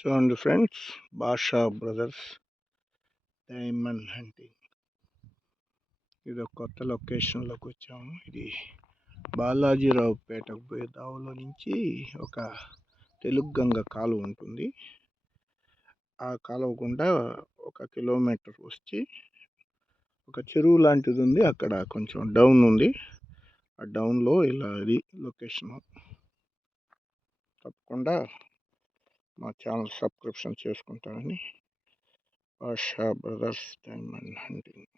చూడండి friends Basha brothers diamond hunting. ఇది ఒక కొత్త లొకేషన్లోకి వచ్చాము. ఇది బాలాజీరావు పేటకు పోయే దావులో నుంచి ఒక తెలుగు గంగ కాలువ ఉంటుంది. ఆ కాలువ గుండా ఒక కిలోమీటర్ వచ్చి ఒక చెరువు లాంటిది ఉంది. అక్కడ కొంచెం డౌన్ ఉంది. ఆ డౌన్లో ఇలా అది లొకేషను తప్పకుండా మా ఛానల్ సబ్స్క్రిప్షన్ చేసుకుంటారని Asha brothers diamond hunting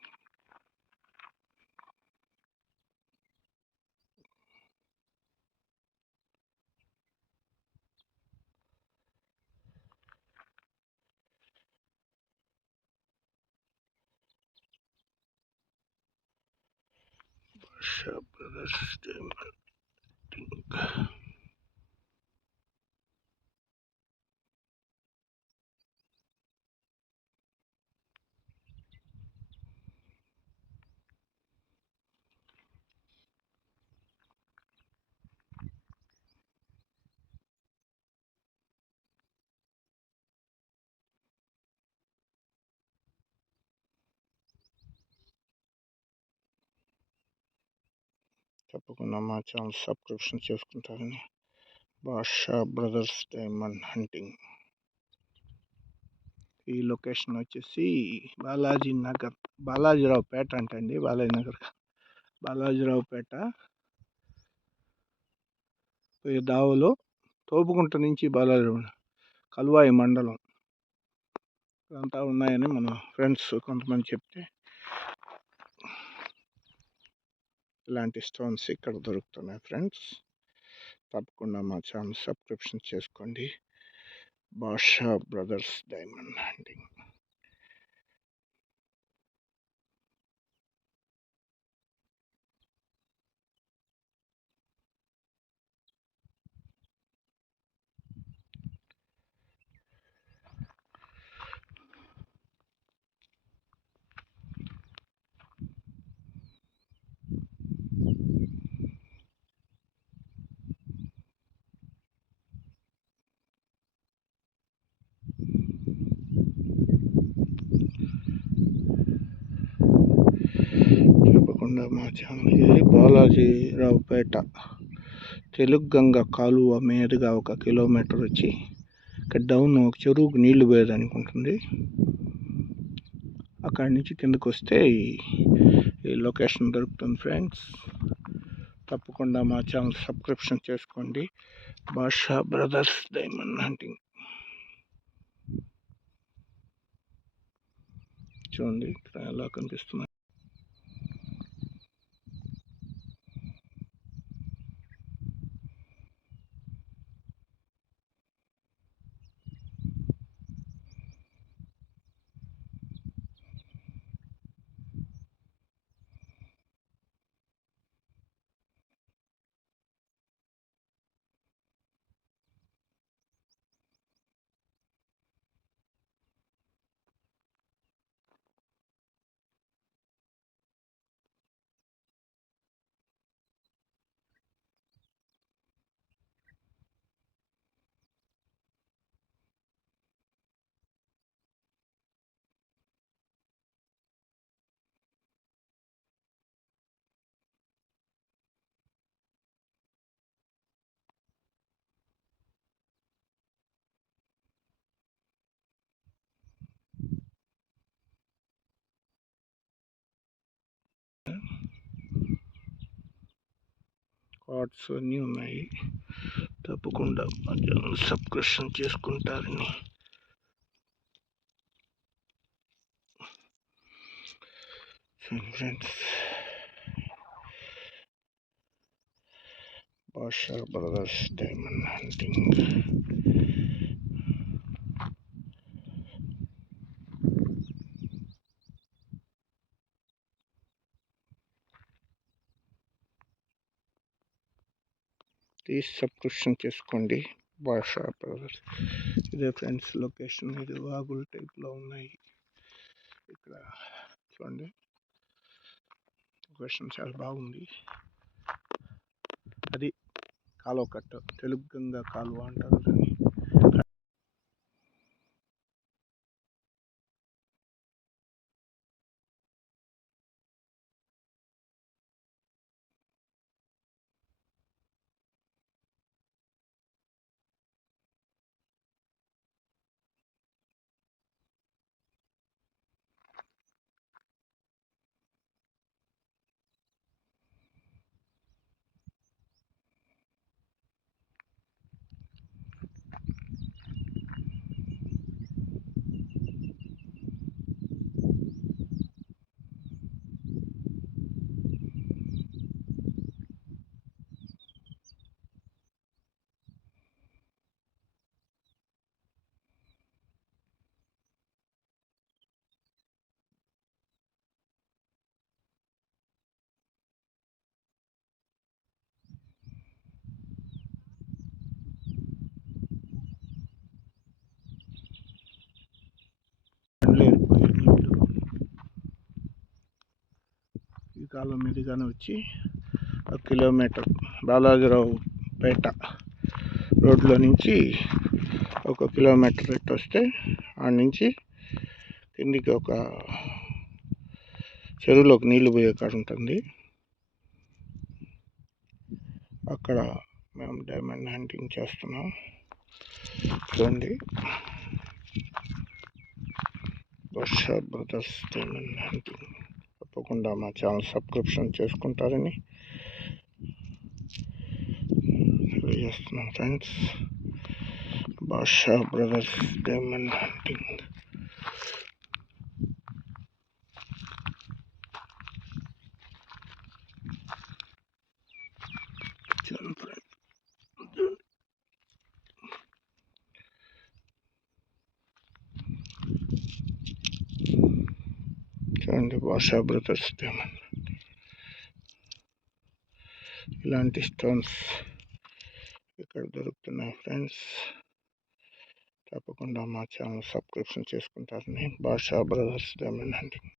Asha brothers diamond hunting తప్పకుండా మా ఛానల్ సబ్స్క్రిప్షన్ చేసుకుంటారని బాషా బ్రదర్స్ డైమండ్ హంటింగ్. ఈ లొకేషన్ వచ్చేసి బాలాజీ నగర్ బాలాజీరావు పేట అంటండి బాలాజీ నగర్ బాలాజీరావు పేట. పోయే దావలో తోపుకుంట నుంచి బాలాజీ కలువాయి మండలం ఇదంతా ఉన్నాయని మన ఫ్రెండ్స్ కొంతమంది చెప్తే ఇలాంటి స్టోన్స్ ఇక్కడ దొరుకుతున్నాయి ఫ్రెండ్స్. తప్పకుండా మా ఛానల్ సబ్స్క్రిప్షన్ చేసుకోండి. బాషా బ్రదర్స్ డైమండ్ హంటింగ్ తప్పకుండా మా ఛానల్ ఇది బాలాజీరావుపేట తెలుగు గంగ కాలువ మీదుగా ఒక కిలోమీటర్ వచ్చి ఇక్కడ డౌన్ ఒక చెరువుకు నీళ్ళు పోయేదానికి ఉంటుంది అక్కడి నుంచి కిందకు వస్తే ఈ లొకేషన్ దొరుకుతుంది ఫ్రెండ్స్. తప్పకుండా మా ఛానల్ సబ్స్క్రిప్షన్ చేసుకోండి. Basha brothers diamond hunting. చూడండి ఇక్కడ ఎలా కనిపిస్తున్నాయి. పార్ట్స్ అన్నీ ఉన్నాయి. తప్పకుండా సబ్స్క్రిప్షన్ చేసుకుంటారని. Friends. Basha brothers diamond hunting. Please subscription చేసుకోండి. భాషా బ్రదర్స్ ఇదే ఫ్రెండ్స్ లొకేషన్ ఇది వాగుల్ టైప్లో ఉన్నాయి. ఇక్కడ చూడండి. లొకేషన్ చాలా బాగుంది. అది కాలువ కట్ట తెలుగు గంగా కాలువ అంటారు దాన్ని. చాలా మీదుగానే వచ్చి ఒక కిలోమీటర్ బాలాజీరావు పేట రోడ్లో నుంచి ఒక కిలోమీటర్ ఎట్టు వస్తే ఆడ నుంచి కిందికి ఒక చెరువులోకి నీళ్ళు పోయే కాడ ఉంటుంది. అక్కడ మేము డైమండ్ హంటింగ్ చేస్తున్నాం. చూడండి వర్ష బ్రదర్స్ డైమండ్ హంటింగ్. తప్పకుండా మా ఛానల్ సబ్స్క్రిప్షన్ చేసుకుంటారని తెలియజేస్తున్నాం friends. Basha brothers diamond hunting. చూడండి ఫ్రెండ్స్. చూడండి భాషా బ్రదర్స్ ఇలాంటి స్టోన్స్ ఇక్కడ దొరుకుతున్నాయి ఫ్రెండ్స్ తప్పకుండా మా ఛానల్ సబ్స్క్రిప్షన్ చేసుకుంటారని భాషా బ్రదర్స్ డైమండ్ హంటింగ్